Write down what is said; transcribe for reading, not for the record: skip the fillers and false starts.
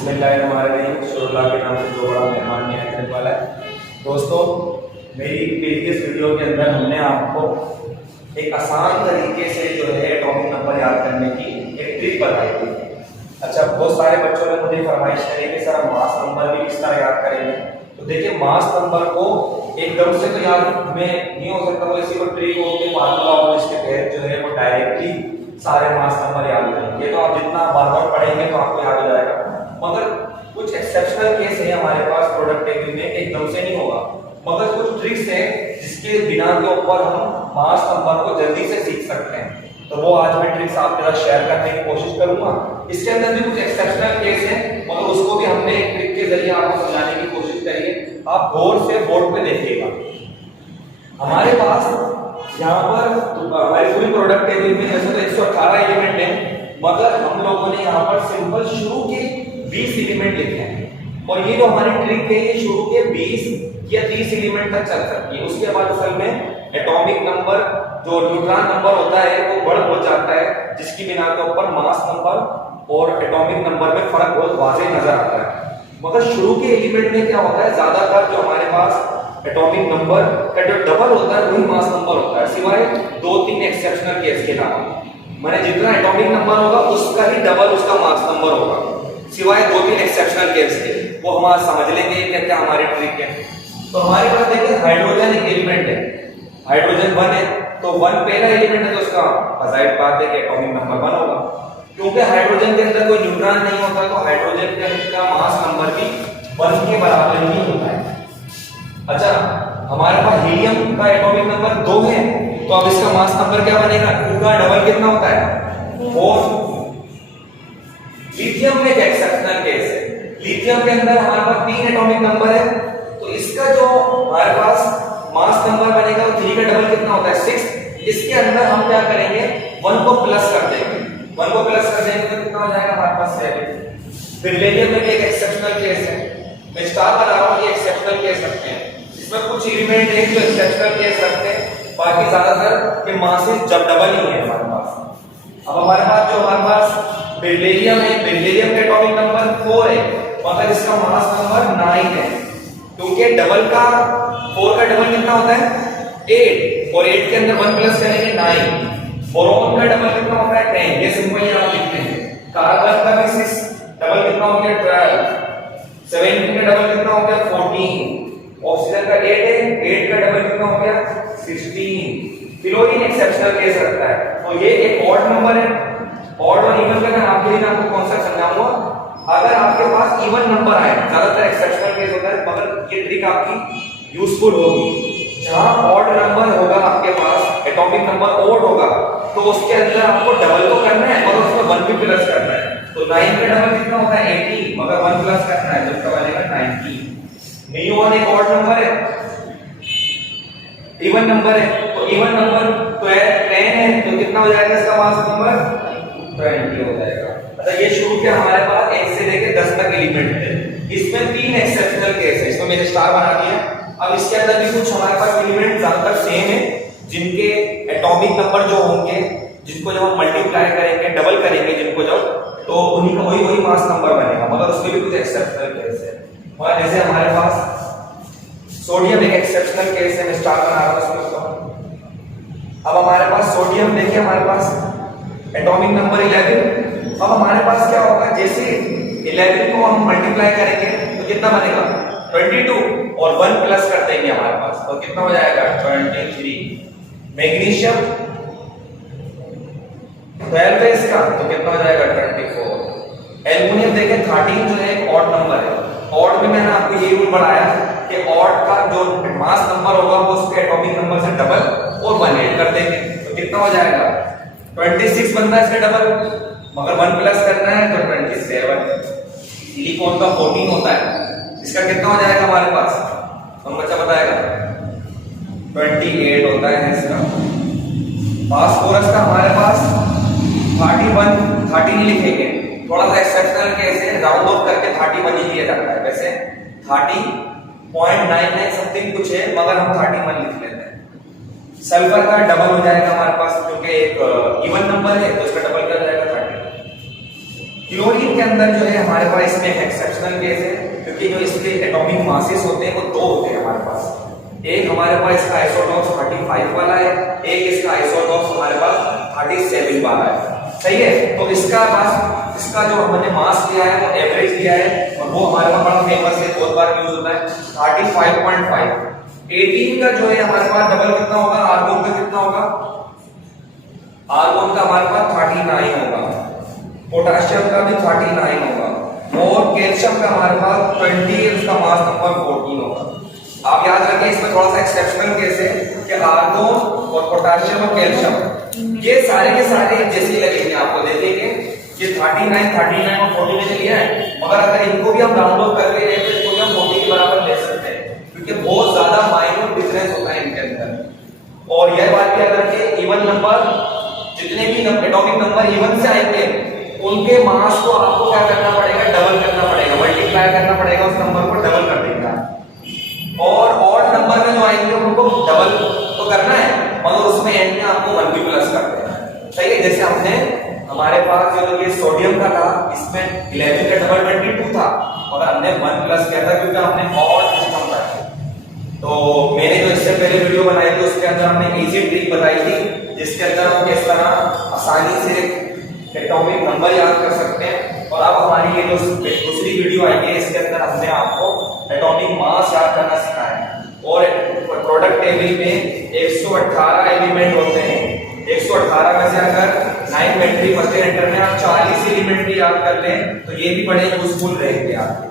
बिस्मिल्लाहिर्रहमानिर्रहीम। शुरुल्लाह के नाम से जो बड़ा मेहमान नहीं आने वाला है। दोस्तों, मेरी प्रीवियस वीडियो के अंदर हमने आपको एक आसान तरीके से जो है एटॉमिक नंबर याद करने की एक ट्रिक बताई थी। अच्छा, बहुत सारे बच्चों ने मुझे फरमाइश करी कि सर हम मास नंबर भी किस तरह याद करेंगे। तो देखिए, मास नंबर को एकदम से तो याद हमें नहीं हो सकता, वो इसी को ट्रिक हो के फार्मूला और इसके तहत जो है वो डायरेक्टली सारे मास नंबर याद करेंगे। तो आप जितना बार बार पढ़ेंगे तो आपको याद हो जाएगा, मगर कुछ एक्सेप्शनल केस है हमारे पास प्रोडक्ट टेबल में, एकदम से नहीं होगा, मगर कुछ ट्रिक्स हैं जिसके बिना के ऊपर हम मास नंबर को जल्दी से सीख सकते हैं। तो वो आज मैं ट्रिक्स आपके साथ शेयर करने की कोशिश करूंगा। इसके अंदर भी कुछ एक्सेप्शनल केस है, मगर उसको भी हमने एक ट्रिक के जरिए आपको समझाने की कोशिश करी है। आप गौर से बोर्ड पे देखिएगा। हमारे पास यहाँ पर हमारी पूरी प्रोडक्ट टेबल में वैसे तो 118 एलिमेंट है, मगर हम लोगों ने यहाँ पर सिंपल शुरू के 20 एलिमेंट लिखे हैं। और ये जो हमारी ट्रिक है ये शुरू के 20 या 30 एलिमेंट तक चल सकती है। उसके बाद असल में एटॉमिक नंबर जो न्यूट्रॉन नंबर होता है वो बढ़ हो जाता है, जिसकी बिना के ऊपर मास नंबर और एटॉमिक नंबर में फर्क बहुत वाज़ेह नजर आता है। मगर शुरू के एलिमेंट में क्या होता है, ज्यादातर जो हमारे पास एटॉमिक नंबर का जो डबल होता है वही मास नंबर होता है, सिवाय 2-3 एक्सेप्शनल केस के अलावा। माने जितना एटॉमिक नंबर होगा उसका ही डबल उसका मास नंबर होगा, सिवाय 2-3 एक्सेप्शनल केस के। वो हम आज समझ लेंगे क्या क्या हमारी ट्रिक है। तो हमारे पास देखिए हाइड्रोजन एक एलिमेंट है, हाइड्रोजन 1 है, तो 1 पहला एलिमेंट है, तो उसका जाहिर बात है कि एटॉमिक नंबर 1 होगा। क्योंकि हाइड्रोजन के अंदर कोई न्यूट्रॉन नहीं होता, तो हाइड्रोजन के अंदर का मास नंबर भी 1 के बराबर ही होता है। अच्छा, हमारे पास हीलियम का एटॉमिक नंबर 2 है, तो अब इसका मास नंबर क्या बनेगा, 2 का डबल कितना होता है, 4। लिथियम में एक एक्सेप्शनल केस है, लिथियम के अंदर हमारे पास 3 एटॉमिक नंबर है, तो इसका जो हमारे पास मास नंबर बनेगा वो 3 का डबल कितना होता है, 6। इसके अंदर हम क्या करेंगे, 1 को प्लस कर देंगे, 1 को प्लस कर देंगे तो कितना हो जाएगा हमारे पास 7। बेरिलियम में भी एक एक्सेप्शनल केस है, मैं स्टार बता रहा हूं, ये एक्सेप्शनल केस रखते हैं। इसमें कुछ एलिमेंट है जो एक्सेप्शनल केस रखते हैं, बाकी ज्यादातर के मासेस जब डबल ही है हमारे पास। अब हमारे पास जो हमारे पास बेरिलियम है, बेरिलियम का एटॉमिक नंबर 4 है, मगर इसका मास नंबर 9 है, क्योंकि डबल का 4 का डबल कितना होता है, 8, और 8 के अंदर 1 प्लस करेंगे 9। बोरोन का डबल कितना होता है, 10। ये सिंपल यहाँ लिखते हैं। कार्बन का भी 6 डबल कितना हो गया, 12। 17 का डबल कितना हो गया, 14। ऑक्सीजन का 8 है, 8 का डबल कितना हो गया, 16। फ्लोरीन एक्सेप्शनल केस रखता है, तो ये एक ऑड नंबर है। ऑड और इवन का मैं आपके लिए आपको कॉन्सेप्ट समझाऊंगा। अगर आपके पास इवन नंबर आए, ज्यादातर एक्सेप्शनल केस होता है, मगर ये ट्रिक आपकी यूजफुल होगी। जहां ऑड नंबर होगा आपके पास, एटॉमिक नंबर ऑड होगा, तो उसके अंदर आपको डबल तो करना है और उसमें 1 भी प्लस करना है। तो 9 का डबल कितना होता है, 18, मगर 1 प्लस करना है, तो इसका बनेगा 19। न्यूट्रॉन एक ऑड नंबर है, इवन नंबर है, तो इवन नंबर 10 है, तो कितना हो जाएगा इसका मास नंबर, 20 हो जाएगा। अच्छा, ये शुरू के हमारे पास 1 से लेकर 10 तक एलिमेंट है। इसमें 3 एक्सेप्शनल केस है, इसमें मैंने स्टार बना दिया। अब इसके अंदर भी कुछ हमारे पास एलिमेंट ज्यादातर सेम है, जिनके एटॉमिक नंबर जो होंगे, जिनको जब हम मल्टीप्लाई करेंगे, डबल करेंगे जिनको जब, तो उन्हीं का वही मास नंबर बनेगा, मगर उसमें भी कुछ एक्सेप्शनल केस है। और जैसे हमारे पास सोडियम एक एक्सेप्शनल केस है, मैं स्टार बना रहा हूं उसमें। अब हमारे पास सोडियम देखिए, हमारे पास एटॉमिक नंबर 11। अब हमारे पास क्या होगा, जैसे 11 को हम मल्टीप्लाई करेंगे तो कितना बनेगा, 22, और 1 प्लस कर देंगे हमारे पास, तो कितना हो जाएगा, 23। मैग्नीशियम 12 है इसका, तो कितना हो जाएगा, 24। एल्युमिनियम देखें 13 जो है एक ऑड नंबर है। ऑड में मैंने आपको ये रूल बढ़ाया कि ऑड का जो मास नंबर होगा वो उसके एटॉमिक नंबर से डबल और 1 ऐड कर देंगे, तो कितना हो जाएगा, 26 बनता है इसका डबल, मगर 1 प्लस करना है तो 27। सिलिकॉन का 14 होता है, इसका कितना हो जाएगा हमारे पास, कौन बच्चा बताएगा, 28 होता है इसका। फास्फोरस का हमारे पास 31, 30 नहीं लिखेंगे, थोड़ा सा एक्सेप्शनल केस है, राउंड ऑफ करके 31 ही लिया जाता है। वैसे 30.99 समथिंग कुछ है, मगर हम 31 लिख लेते हैं। सल्फर का डबल हो जाएगा हमारे पास, क्योंकि एक इवन नंबर है, तो इसका डबल क्या हो जाएगा, 30। क्लोरीन के अंदर जो है हमारे पास इसमें एक एक्सेप्शनल केस है, क्योंकि जो इसके एटॉमिक मासेस होते हैं वो दो होते हैं हमारे पास। एक हमारे पास इसका आइसोटॉप्स 35 वाला है, एक इसका आइसोटॉप्स हमारे पास 37 वाला है। सही है, तो इसका जो हमने मास लिया है वो एवरेज लिया है, और वो हमारे पास बड़ा फेमस है, बहुत बार यूज होता है 35.5। 18 का जो है हमारे पास डबल कितना होगा, आर्गोन का कितना होगा, आर्गोन का हमारे पास 39 होगा, पोटेशियम का भी 39 होगा, और कैल्शियम का हमारे पास 20 है, उसका मास नंबर 14 होगा। आप याद रखें, इसमें थोड़ा सा एक्सेप्शनल केस है कि आर्गोन और पोटेशियम और कैल्शियम ये सारे के सारे एक जैसे लगेंगे, आपको देखेंगे कि 39 और 40 मैंने लिया है, मगर अगर इनको भी हम राउंड ऑफ कर रहे हैं तो इसको भी हम 40 के बराबर ले सकते हैं, क्योंकि बहुत ज्यादा माइनर डिफरेंस होता है इनके अंदर। और यह बात याद रखें, इवन नंबर जितने भी एटॉमिक नंबर इवन से आएंगे उनके मास को आपको क्या करना पड़ेगा, डबल करना पड़ेगा, मल्टीप्लाई करना पड़ेगा, उस नंबर को डबल कर देगा। और ऑड नंबर में जो आएंगे उनको डबल तो करना है, मगर उसमें एंड में आपको 1 भी प्लस कर देना है। सही है, जैसे हमने हमारे पास जो ये सोडियम का था, इसमें 11 का डबल 22 था, मगर हमने 1 प्लस किया था क्योंकि हमने ऑड सिस्टम था। तो मैंने जो इससे पहले वीडियो बनाई थी उसके अंदर हमने इजी ट्रिक बताई थी, जिसके अंदर हम किस तरह आसानी से एटॉमिक नंबर याद कर सकते हैं। और अब हमारी ये जो दूसरी वीडियो आई है, इसके अंदर हमने आपको एटॉमिक मास याद करना सिखाया है। और प्रोडक्ट टेबल में 118 एलिमेंट होते हैं, 118 में से अगर 9 मेट्रिक फर्स्ट एंटर में आप 40 एलिमेंट भी याद कर लें तो ये भी बड़े यूजफुल रहेंगे आपके।